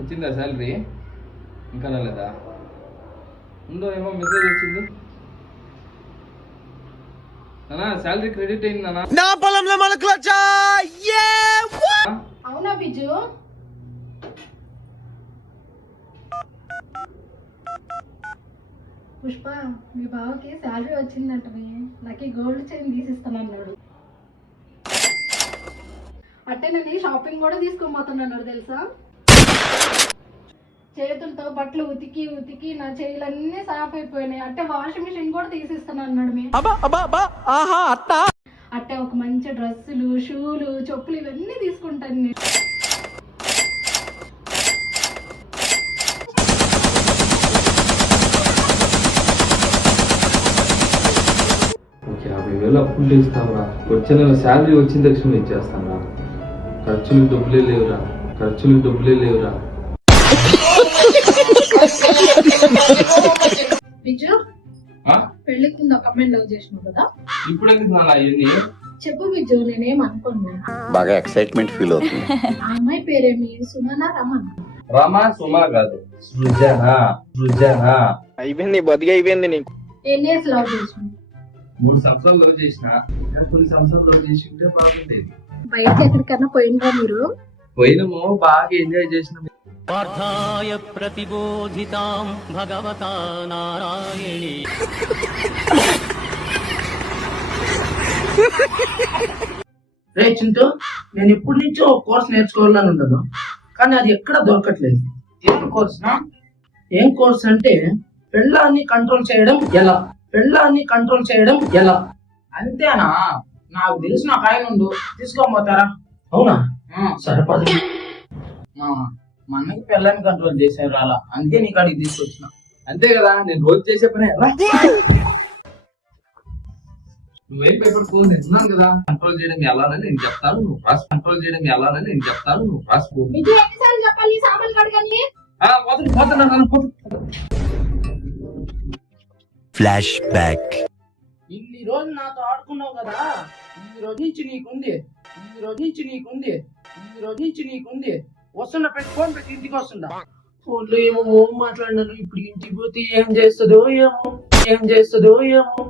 వచ్చిందా శాలరీ? ఇంకా రాలేదా? ఉందో ఏమో మెసేజ్ వచ్చింది. నానా శాలరీ క్రెడిట్ అయింది నానా. నా పొలంలో మొలకలు వచ్చాయి. అవునా బిజు? పుష్ప, మీ బావకి శాలరీ వచ్చిందంటవి. నాకు ఈ గోల్డ్ చైన్ తీసిస్తానన్నాడు. అంటే నేను షాపింగ్ కూడా తీసుకోబోతున్నాడు తెలుసా. చేతులతో బట్టలు ఉతికి ఉతికి నా చేతులన్నీ సాఫ్ అయిపోయినాయి. అంటే వాషింగ్ మిషన్ కూడా తీసిస్తానన్నాడు. అంటే ఒక మంచి డ్రెస్సులు, షూలు, చెప్పులు ఇవన్నీ తీసుకుంటాను నేను. ఓకే, 50,000 అప్పులు ఇస్తావురా. వచ్చే నెల శాలరీ వచ్చిన తక్షణం ఇచ్చేస్తాను రా. ఖర్చులకు డబ్బులే లేవురా. బిజు, పెళ్లికి ముందు ఒక అమ్మాయిని లవ్ చేసినావు కదా, ఇప్పుడు ఎందుకు నాన్న అవన్నీ? చెప్పు బిజు, నేనేం అనుకోను. బాగా ఎక్సైట్మెంట్ ఫీల్ అవుతుంది. ఆ అమ్మాయి పేరేమి? సుమనా, రమణ? రమా సుమా కాదు, సృజన. అయిపోయింది, బతికి అయిపోయింది నీకు. ఎన్ని ఇయర్స్ లవ్ చేసినావు? 3 సంవత్సరాలు లవ్ చేసిన. కొన్ని సంవత్సరాలు లవ్ చేసి ఉంటే బాగుండేది. బయటకి ఎక్కడికన్నా పోయినరా మీరు? పోయినము, బాగా ఎంజాయ్ చేసినాము. పార్థాయ ప్రతిబోధితాం భగవతా నారాయణి. రే చింటూ, నేను ఎప్పటి నుంచో ఒక కోర్స్ నేర్చుకోవాలని ఉండదు, కానీ అది ఎక్కడ దొరకట్లేదు. ఏం కోర్స్ అంటే పెళ్ళాన్ని కంట్రోల్ చేయడం ఎలా. అంతేనా? నాకు తెలిసిన ఒక ఆయన ఉండు, తీసుకోపోతారా? అవునా? సరిపడి మా అన్నకి పెళ్ళాన్ని కంట్రోల్ చేశారు అలా, అందుకే నీకు అడిగి తీసుకొచ్చిన. అంతే కదా, నేను రోజు చేసే పనే. నువ్వేం భయపడుకో, నేను ఉన్నాను కదా. కంట్రోల్ చేయడం ఎలానని నేను చెప్తాను, నువ్వు రాసుకో. బిజు, ఎన్నిసార్లు చెప్పాలి సామాన్లు కడగని? Flash back. ఇన్ని రోజులు నాతో ఆడుకున్నావు కదా, ఈ రోజు నుంచి నీకుంది. వస్తున్నా, ఫోన్ పెట్టి ఇంటికి వస్తుందా? ఫోన్లో ఏమో మాట్లాడినాను, ఇప్పుడు ఇంటికి పోతే ఏం చేస్తుందో ఏమో.